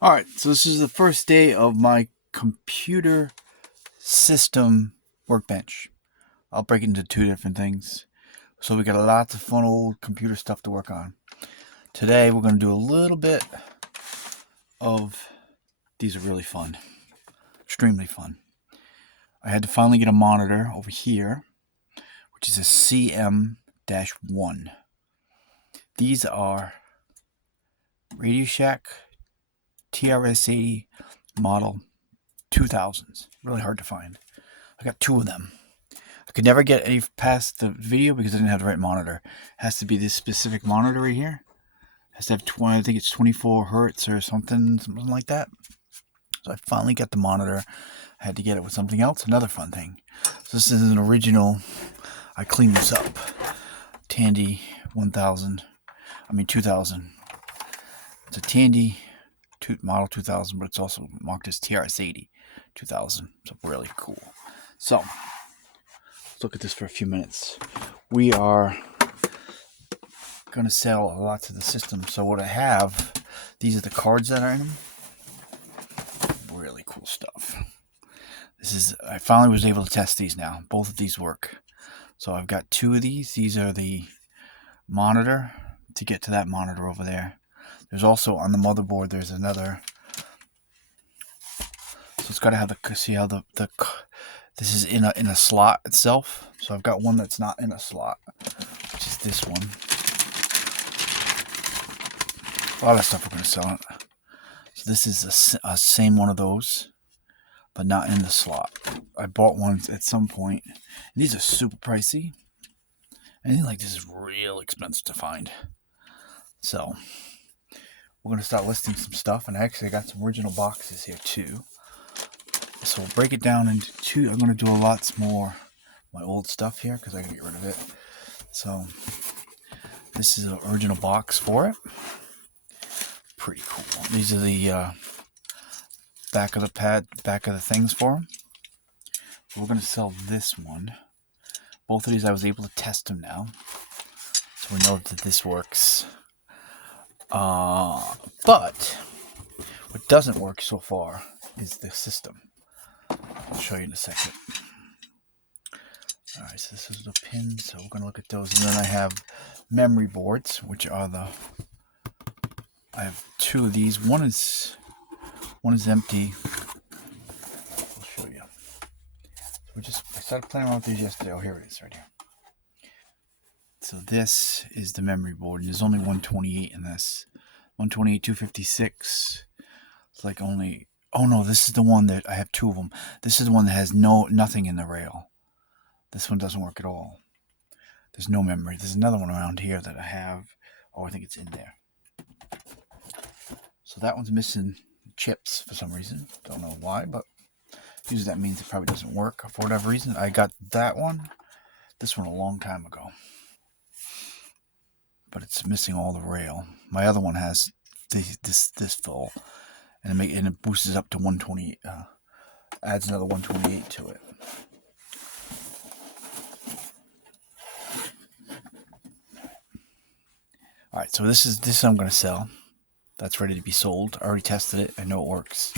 Alright, so this is the first day of my computer system workbench. I'll break it into two different things. So we got lots of fun old computer stuff to work on. Today we're going to do a little bit of, these are really fun, extremely fun. I had to finally get a monitor over here, which is a CM-1. These are Radio Shack TRS-80 model 2000s. Really hard to find. I got two of them. I could never get any past the video because I didn't have the right monitor. It has to be this specific monitor right here. It has to have 20, I think it's 24 hertz or something like that. So I finally got the monitor. I had to get it with something else. Another fun thing. So this is an original. I cleaned this up. Tandy 2000. It's a Tandy model 2000, but it's also marked as TRS-80 2000. So really cool. So let's look at this for a few minutes. We are going to sell lots of the system. So what I have, these are the cards that are in them. Really cool stuff. I finally was able to test these now. Both of these work. So I've got two of these. These are the monitor to get to that monitor over there. There's also on the motherboard, there's another. So it's got to have see how this is in a slot itself. So I've got one that's not in a slot, which is this one. A lot of stuff we're going to sell it. So this is a same one of those, but not in the slot. I bought one at some point. And these are super pricey. Anything like this is real expensive to find. So we're going to start listing some stuff. And actually I got some original boxes here too. So we'll break it down into two. I'm going to do a lot more my old stuff here because I can get rid of it. So this is an original box for it. Pretty cool. These are the back of the things for them. So we're going to sell this one. Both of these I was able to test them now, so we know that this works. But what doesn't work so far is the system. I'll show you in a second. Alright, so this is the pins, so we're going to look at those. And then I have memory boards, which are I have two of these. One is empty. I'll show you. So I started playing around with these yesterday. Oh, here it is right here. So this is the memory board. There's only 128 in this. 128, 256. It's like only... Oh no, this is the one that I have two of them. This is the one that has nothing in the rail. This one doesn't work at all. There's no memory. There's another one around here that I have. Oh, I think it's in there. So that one's missing chips for some reason. Don't know why, but usually that means it probably doesn't work for whatever reason. I got this one a long time ago. But it's missing all the rail. My other one has this full. And it boosts it up to 128. Adds another 128 to it. Alright, so this I'm going to sell. That's ready to be sold. I already tested it. I know it works.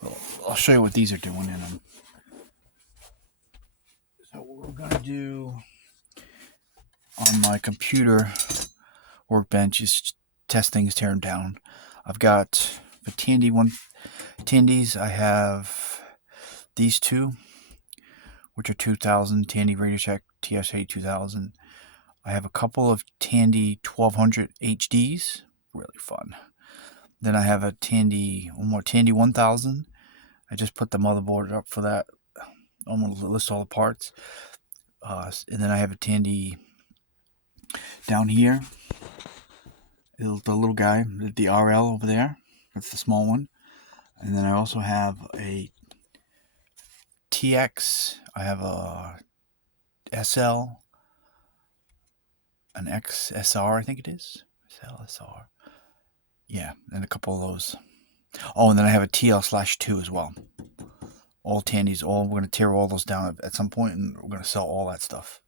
Well, I'll show you what these are doing in them. So what we're going to do on my computer workbench is test things, tear them down. I've got the Tandys. I have these two, which are 2000 Tandy Radio Shack TS-80 2000. I have a couple of Tandy 1200 HDs, really fun. Then I have one more Tandy 1000. I just put the motherboard up for that. I'm going to list all the parts. And then I have a Tandy down here. The little guy, the RL over there. That's the small one. And then I also have a TX. I have a SL. An XSR, I think it is. SR. Yeah, and a couple of those. Oh, and then I have a TL/2 as well. All Tandys, we're going to tear all those down at some point, and we're going to sell all that stuff.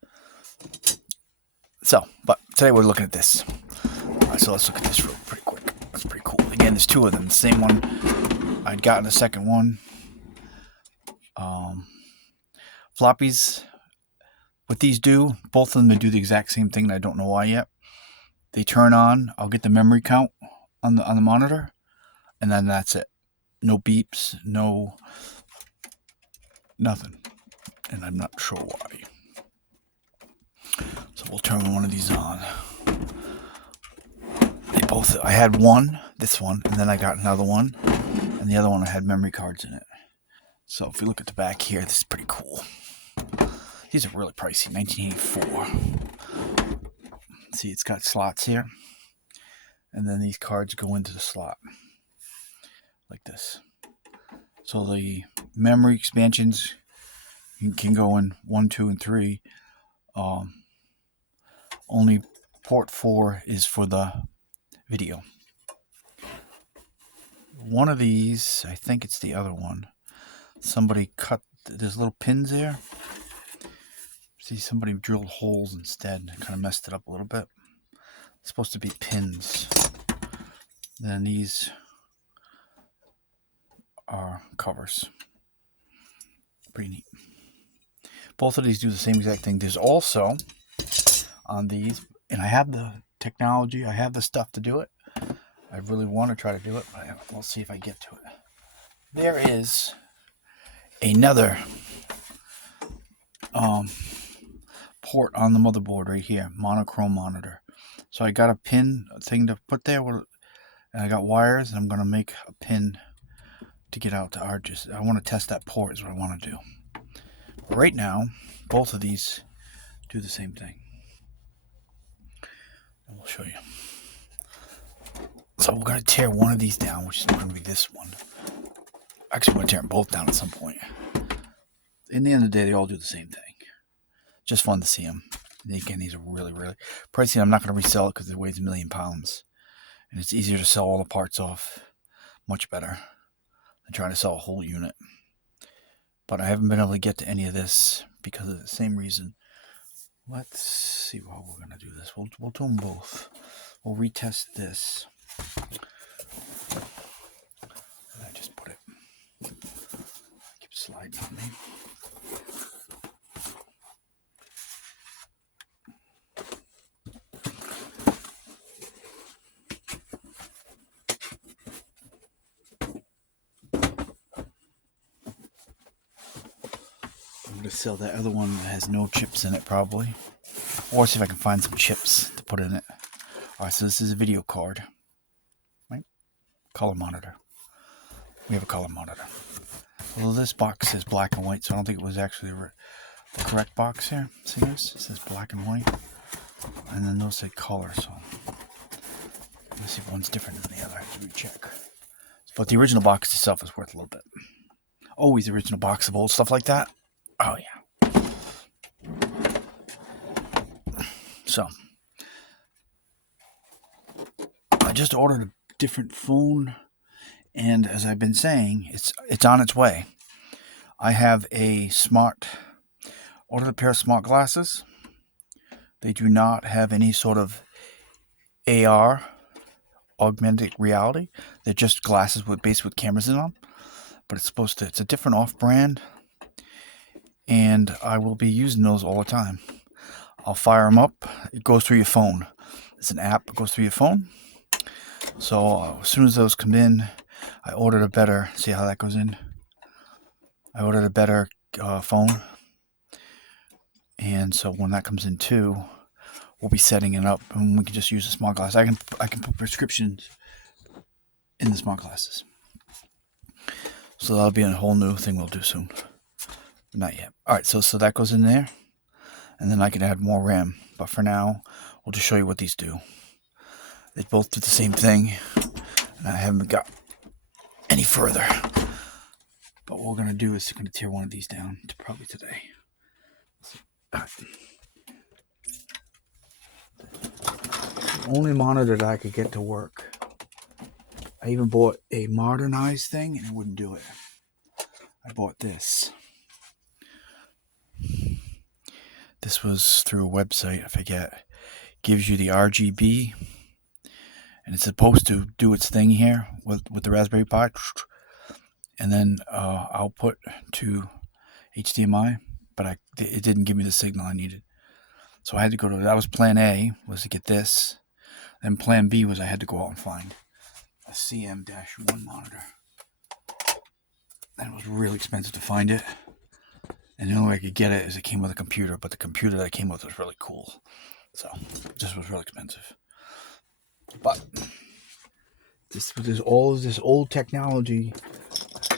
So, but today we're looking at this. All right, so let's look at this pretty quick. That's pretty cool. Again, there's two of them. The same one I'd gotten the second one. Floppies, what these do, both of them, they do the exact same thing. And I don't know why yet. They turn on. I'll get the memory count on the monitor, and then that's it. No beeps, no nothing. And I'm not sure why. So we'll turn one of these on. I had one, this one, and then I got another one, and the other one I had memory cards in it. So if you look at the back here, this is pretty cool. These are really pricey, 1984. See, it's got slots here, and then these cards go into the slot like this. So the memory expansions can go in 1, 2, and 3. Only port 4 is for the video. One of these, I think it's the other one. Somebody cut, there's little pins there. See, somebody drilled holes instead and kind of messed it up a little bit. It's supposed to be pins. Then these are covers. Pretty neat. Both of these do the same exact thing. There's also on these, and I have the technology, I have the stuff to do it. I really want to try to do it, but we'll see if I get to it. There is another port on the motherboard right here, monochrome monitor. So I got a pin thing to put there, and I got wires, and I'm going to make a pin to get out to arches. I want to test that port is what I want to do. Right now, both of these do the same thing. And we'll show you. So we're going to tear one of these down, which is going to be this one. Actually, we're going to tear them both down at some point. In the end of the day, they all do the same thing. Just fun to see them. And again, these are really, really pricey. I'm not going to resell it because it weighs 1,000,000 pounds. And it's easier to sell all the parts off. Much better than trying to sell a whole unit. But I haven't been able to get to any of this because of the same reason. Let's see how we're going to do this. We'll do them both. We'll retest this. And I just put it. Keep sliding on me. I'm going to sell that other one that has no chips in it probably. Or see if I can find some chips to put in it. Alright, so this is a video card. Right? Color monitor. We have a color monitor. Although this box says black and white, so I don't think it was actually the correct box here. See this? It says black and white. And then those say color, so let's see if one's different than the other. I have to recheck. But the original box itself is worth a little bit. Always the original box of old stuff like that. Oh yeah. So I just ordered a different phone, and as I've been saying, it's on its way. I have ordered a pair of smart glasses. They do not have any sort of AR, augmented reality. They're just glasses with cameras in them. But it's a different off-brand, and I will be using those all the time. I'll fire them up. It goes through your phone. It's an app that goes through your phone. So as soon as those come in, I ordered a better. See how that goes in? I ordered a better phone, and so when that comes in too, we'll be setting it up, and we can just use the smart glasses. I can put prescriptions in the smart glasses. So that'll be a whole new thing we'll do soon. But not yet. Alright, so that goes in there. And then I can add more RAM. But for now, we'll just show you what these do. They both do the same thing. And I haven't got any further. But what we're going to do is we're going to tear one of these down probably today. Right. The only monitor that I could get to work. I even bought a modernized thing and it wouldn't do it. I bought this. This was through a website, I forget. Gives you the RGB and it's supposed to do its thing here with the Raspberry Pi, and then output to HDMI, but it didn't give me the signal I needed. So I had to go to, that was plan A, was to get this. Then plan B was I had to go out and find a CM-1 monitor. And it was really expensive to find it. And the only way I could get it is it came with a computer, but the computer that it came with was really cool. So it just was really expensive. But there's all of this old technology.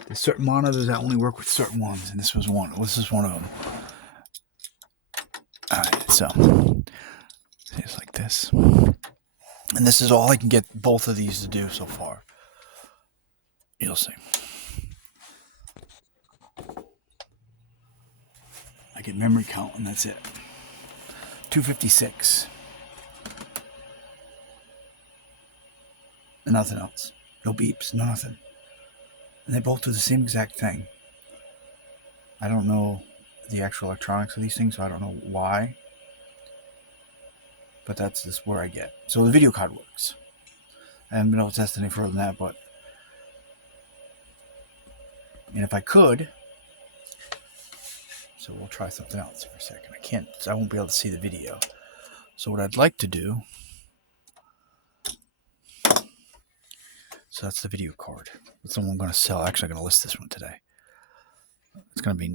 There's certain monitors that only work with certain ones, and this was one. This is one of them. Alright, so it's like this. And this is all I can get both of these to do so far. You'll see. I get memory count, and that's it. 256. And nothing else. No beeps, nothing. And they both do the same exact thing. I don't know the actual electronics of these things, so I don't know why. But that's just where I get. So the video card works. I haven't been able to test any further than that, but... And if I could... So we'll try something else for a second. I won't be able to see the video. So what I'd like to do... So that's the video card. That's the one I'm going to sell. Actually, I'm going to list this one today. It's going to be it's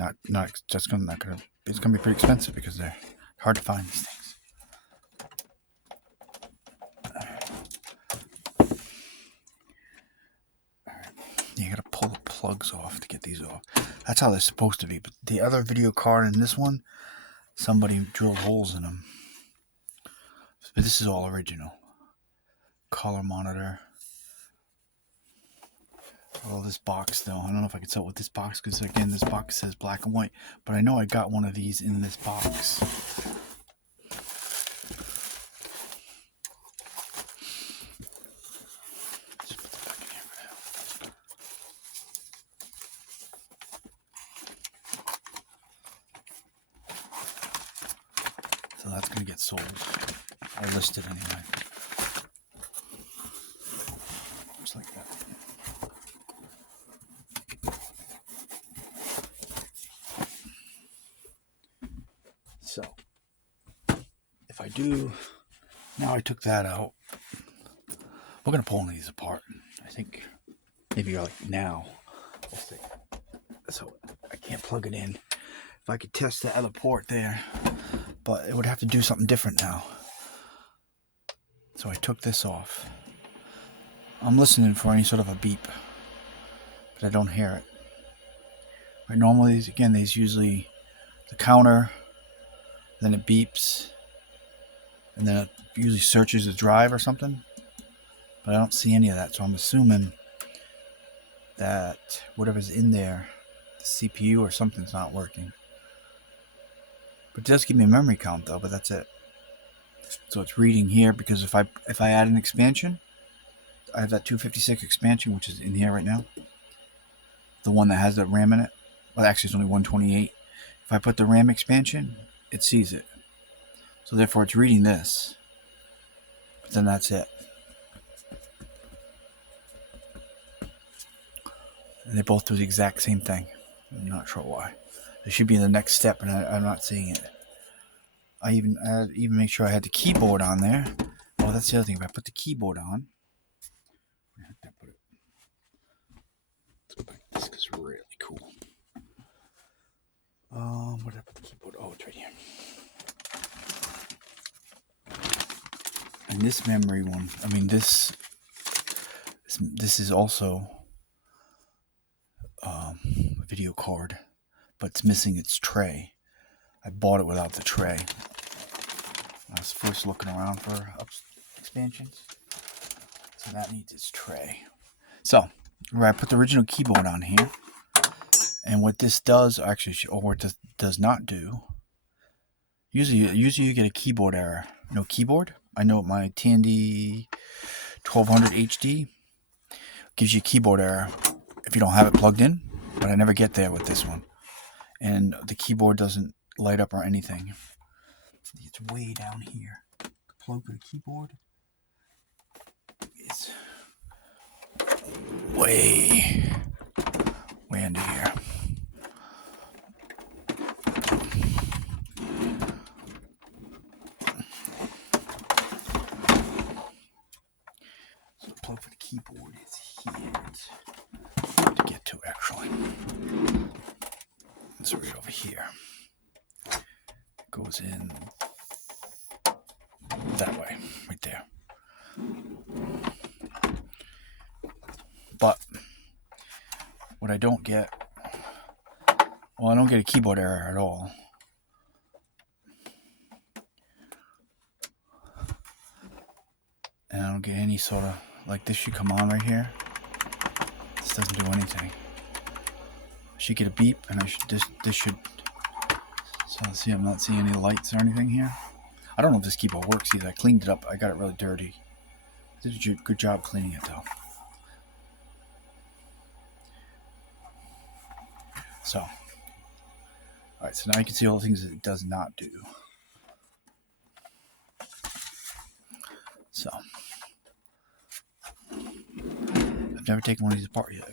going to be pretty expensive because they're hard to find, these things. You got to pull the plugs off to get these off. That's how they're supposed to be. But the other video card in this one, somebody drilled holes in them. But this is all original. Color monitor. Oh, this box though. I don't know if I can sell it with this box because again, this box says black and white. But I know I got one of these in this box. Just put that back in here for now. So that's going to get sold. I listed anyway. Just like that. So, if I do, now I took that out. We're going to pull one of these apart. I think maybe like now. We'll see. So, I can't plug it in. If I could test the other port there, but it would have to do something different now. So I took this off. I'm listening for any sort of a beep, but I don't hear it. Right, normally, again, there's usually the counter, then it beeps, and then it usually searches the drive or something, but I don't see any of that, so I'm assuming that whatever's in there, the CPU or something's not working. But it does give me a memory count though, but that's it. So it's reading here because if I add an expansion, I have that 256 expansion, which is in here right now. The one that has the RAM in it. Well, actually it's only 128. If I put the RAM expansion, it sees it. So therefore it's reading this. But then that's it. And they both do the exact same thing. I'm not sure why. It should be the next step, and I'm not seeing it. I even make sure I had the keyboard on there. Oh, that's the other thing. If I put the keyboard on, let's go back to this because it's really cool. Where did I put the keyboard? Oh, it's right here. And this memory one, I mean this is also a video card, but it's missing its tray. I bought it without the tray. I was first looking around for expansions, so that needs its tray. So, where I put the original keyboard on here, and what this does, actually, or what it does not do, usually you get a keyboard error. No keyboard. I know my Tandy 1200 HD gives you a keyboard error if you don't have it plugged in, but I never get there with this one. And the keyboard doesn't light up or anything. It's way down here. The plug for the keyboard way under here. So the plug for the keyboard is here. It's hard to get to actually. It's right over here. It goes in that way, right there. But what I don't get, well, I don't get a keyboard error at all. And I don't get any sort of, like this should come on right here. This doesn't do anything. I should get a beep, and I should this should. So see, I'm not seeing any lights or anything here. I don't know if this keyboard works either. I cleaned it up. I got it really dirty. Did a good job cleaning it though. So, all right. So now you can see all the things that it does not do. So, I've never taken one of these apart yet.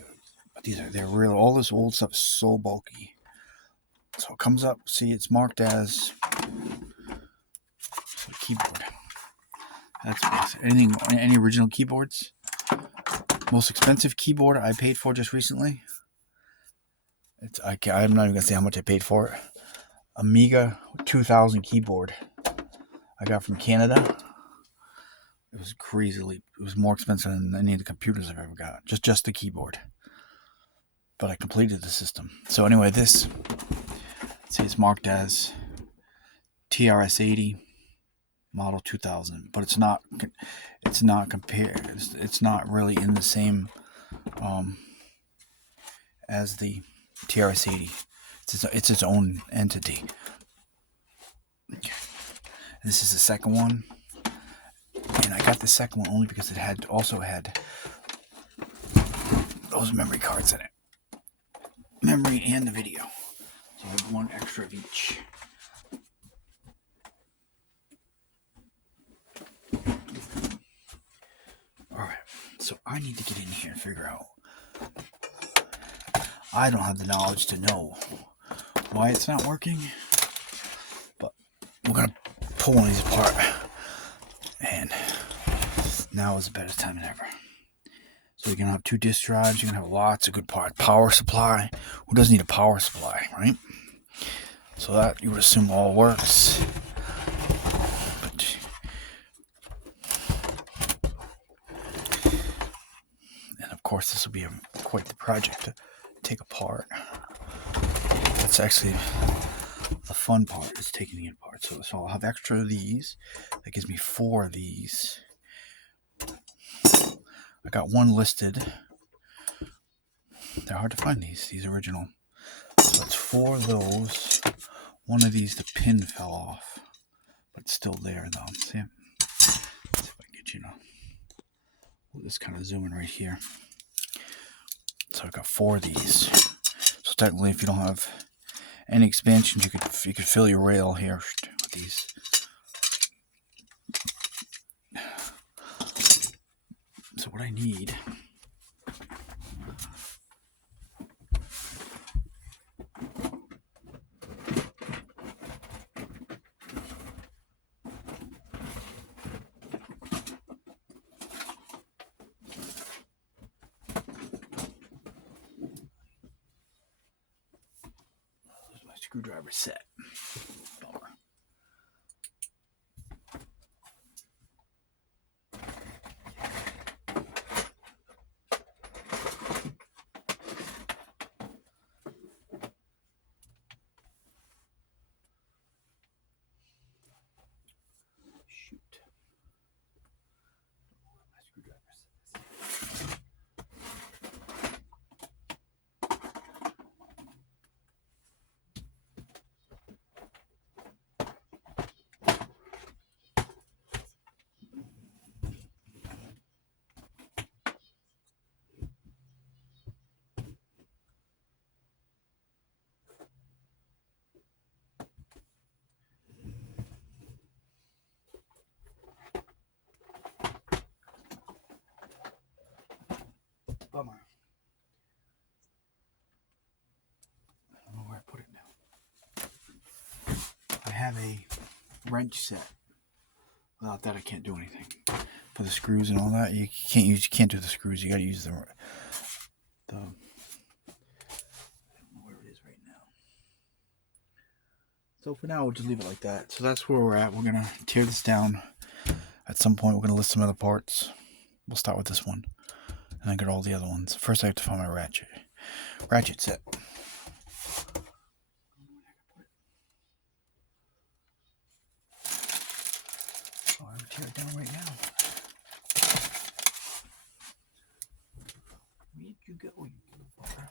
But they're real. All this old stuff is so bulky. So it comes up. See, it's marked as keyboard. That's anything. Any original keyboards? Most expensive keyboard I paid for just recently. I'm not even gonna say how much I paid for it. Amiga 2000 keyboard. I got from Canada. It was crazily. It was more expensive than any of the computers I've ever got. Just the keyboard. But I completed the system. So anyway, this. See, it's marked as TRS-80 model 2000, but it's not compared. It's not really in the same as the TRS-80. It's its own entity. This is the second one, and I got the second one only because it also had those memory cards in it, memory and the video. So I have one extra of each. All right, so I need to get in here and figure out. I don't have the knowledge to know why it's not working, but we're gonna pull one of these apart, and now is the better time than ever. So you're gonna have 2 disk drives. You're gonna have lots of good power supply. Who doesn't need a power supply, right? So that you would assume all works. But and of course, this will be quite the project to take apart. That's actually the fun part, is taking it apart. So I'll have extra of these. That gives me 4 of these. I got one listed. They're hard to find, these original. So it's 4 of those. One of these, the pin fell off, but it's still there though. See? Let's see if I can get we'll just kind of zoom in right here. So I've got 4 of these. So technically, if you don't have any expansions, you could fill your rail here with these. So what I need is my screwdriver set. Bummer. wrench set. Without that, I can't do anything. For the screws and all that, you can't do the screws. You got to use the. I don't know where it is right now. So for now, we'll just leave it like that. So that's where we're at. We're gonna tear this down. At some point, we're gonna list some other parts. We'll start with this one, and then get all the other ones. First, I have to find my ratchet set. Oh, I'm gonna tear it down right now. Where did you go, you motherfucker?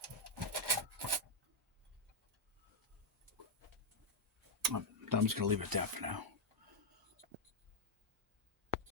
I'm just gonna leave it at that for now.